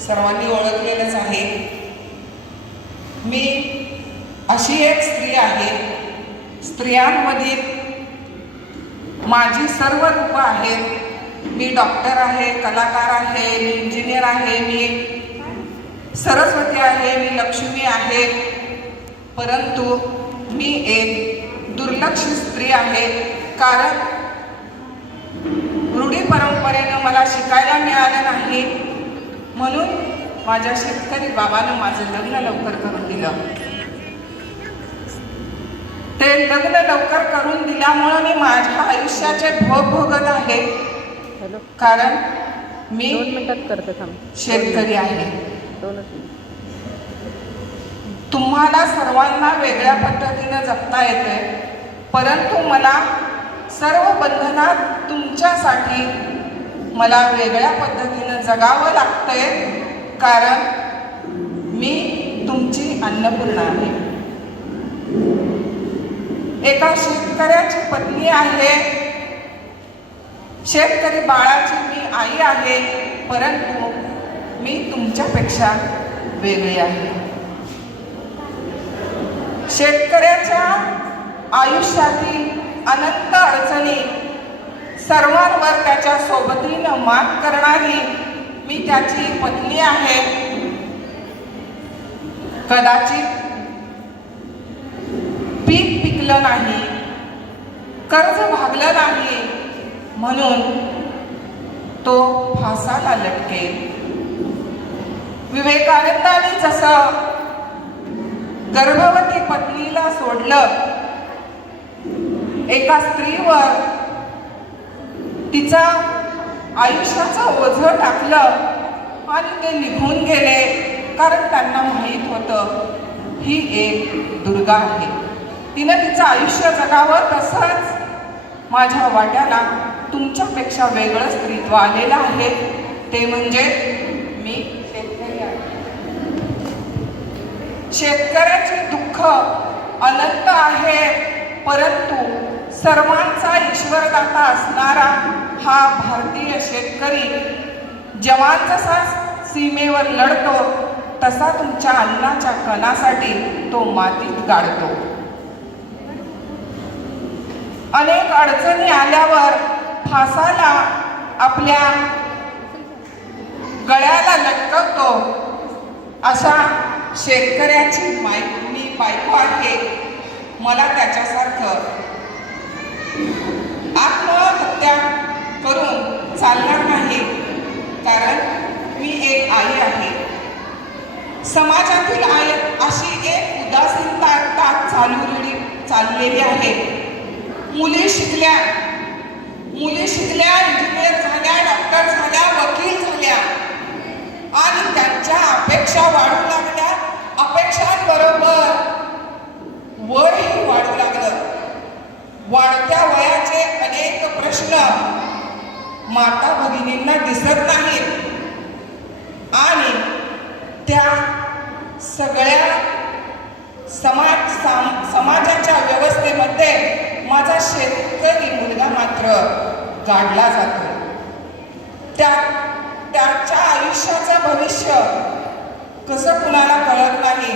सर्वांनी ओळखलेलंच आहे। मी अशी एक स्त्री आहे, स्त्रियांमध्ये माझी सर्व रूपं आहेत। मी डॉक्टर आहे, कलाकार आहे, मी इंजिनियर आहे, मी सरस्वती आहे, मी लक्ष्मी आहे, परंतु मी एक दुर्लक्षित स्त्री आहे। कारण रूढी परंपरेनं मला शिकायला मिळालं नाही, म्हणून माझ्या शेतकरी बाबानं माझं लग्न लवकर करून दिलं। ते लग्न लवकर करून दिल्यामुळं मी माझ्या आयुष्याचे भोग भोगत आहे, कारण मी शेतकरी आहे। तुम्हाला सर्वांना वेगळ्या पद्धतीने जगता येते, परंतु मला सर्व बंधनात तुमच्यासाठी मला वेगळ्या पद्धतीने जगावं लागतंय, कारण मी तुमची अन्नपूर्णा आहे। एका शेतकऱ्याची पत्नी आहे, शेतकरी बाळाची मी आई आहे, परंतु मी तुमच्यापेक्षा वेगळी आहे। शेतकऱ्याच्या आयुष्यातील अनंत अडचणी सर्वांवर त्याच्या सोबतीनं मात करणारी मी त्याची पत्नी आहे। कदाचित पीक पिकलं नाही, कर्ज भागलं नाही, म्हणून तो फासाला लटकेल। विवेकानंदांनी जसं गर्भवती पत्नीला सोडलं, एका स्त्रीवर तिचा आयुष्याचं ओझं टाकलं आणि ते निघून गेले, कारण त्यांना माहीत होतं ही एक दुर्गा आहे, तिनं तिचं आयुष्य जगावं। तसंच माझ्या वाट्याला तुमच्यापेक्षा वेगळं स्त्रीत्व आलेलं आहे, ते म्हणजे मी शेतकरी आहे। शेतकऱ्याचे दुःख अनंत आहे, परंतु सर्वांचा ईश्वरदाता असणारा हा भारतीय शेतकरी जवान जसा सीमेवर लढतो, तसा तुमच्या अन्नाच्या कणासाठी तो मातीत गाडतो। अनेक अडचणी आल्यावर फासाला आपल्या गळ्याला लटकवतो, अशा शेतकऱ्याची मी बायको आहे। मला त्याच्यासारखं आत्महत्या करून चालणार नाही, कारण मी एक आई आहे। समाजातील अशी एक उदासीनता चाललेली आहे। मुली शिकल्या, इंजिनियर झाल्या, डॉक्टर झाल्या, वकील झाल्या आणि त्यांच्या अपेक्षा वाढू लागल्या। अपेक्षांबरोबर वयही वाढू लागलं। वाढत्या वयाचे अनेक प्रश्न माता भगिनींना दिसत नाहीत आणि त्या सगळ्या समाजाच्या व्यवस्थेमध्ये माझा शेतकरी मुलगा मात्र गाडला जातो। त्याच्या आयुष्याचं भविष्य कसं कुणाला कळत नाही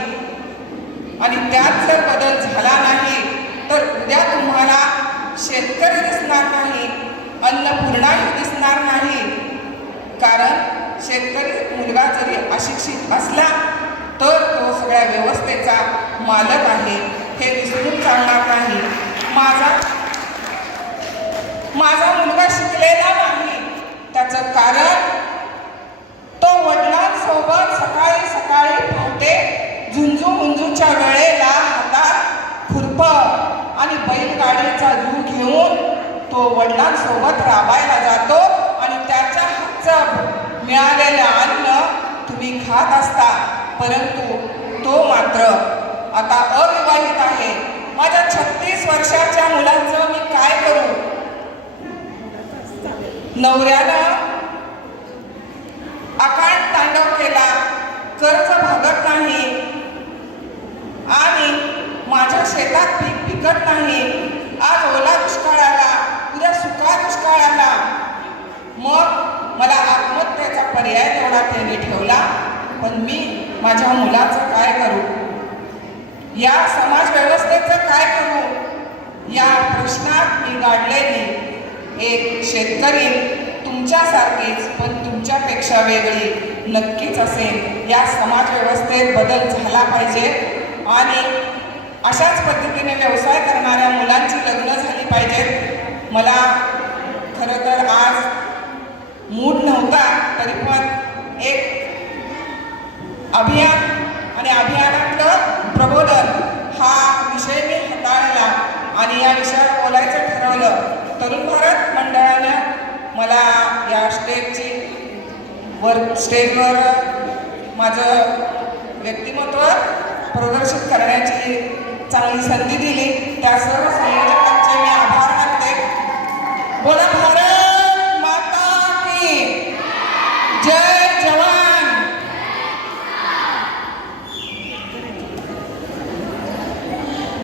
आणि त्यात जर बदल झाला नाही तर उद्या तुम्हाला शेतकरी दिसणार नाही, अन्नपूर्णाही दिसणार नाही। कारण शेतकरी मुलगा जरी अशिक्षित असला तर तो सगळ्या व्यवस्थेचा मालक आहे, हे विसरून चालणार नाही। माझा मुलगा शिकलेला नाही, त्याचं कारण तो वडिलांसोबत सकाळी सकाळी पहाटे झुंजूच्या वेळेला हातात खुरपं आणि बैलगाडीचा धूळ घेऊन तो वडिलांसोबत राबायला जातो आणि त्याच्या हातचं मिळालेलं अन्न तुम्ही खात असता, परंतु तो मात्र आता अविवाहित आहे। माझ्या 36 वर्षाच्या मुलाचं मी काय करू? नवऱ्यानं अकांड तांडव केला, कर्ज भागत नाही आणि माझ्या शेतात पीक पिकत नाही। आज ओला दुष्काळ आला, उद्या सुका दुष्काळ आला, मग मला आत्महत्येचा पर्याय तेवढा त्यांनी ठेवला, पण मी माझ्या मुलाचं काय करू, या समाज व्यवस्थेचं काय करू, या प्रश्नात मी गाडलेली एक शेतकरी तुमच्यासारखीच पण तुमच्यापेक्षा वेगळी नक्कीच असेल. या समाज व्यवस्थेत बदल झाला पाहिजे आणि अशाच पद्धतीने व्यवसाय करणाऱ्या मुलांची लग्न झाली पाहिजेत. मला खरं तर आज मूड नव्हता, तरी पण एक अभियान आणि अभियानातलं प्रबोधन हा विषय मी हाताळला आणि या विषयावर बोलायचं ठरवलं. तरुण भारत मंडळानं मला या स्टेजवर माझं व्यक्तिमत्व प्रदर्शित करण्याची चांगली संधी दिली. त्या सर्व संयोजकांचे मी आभार मानते. बोला भारत.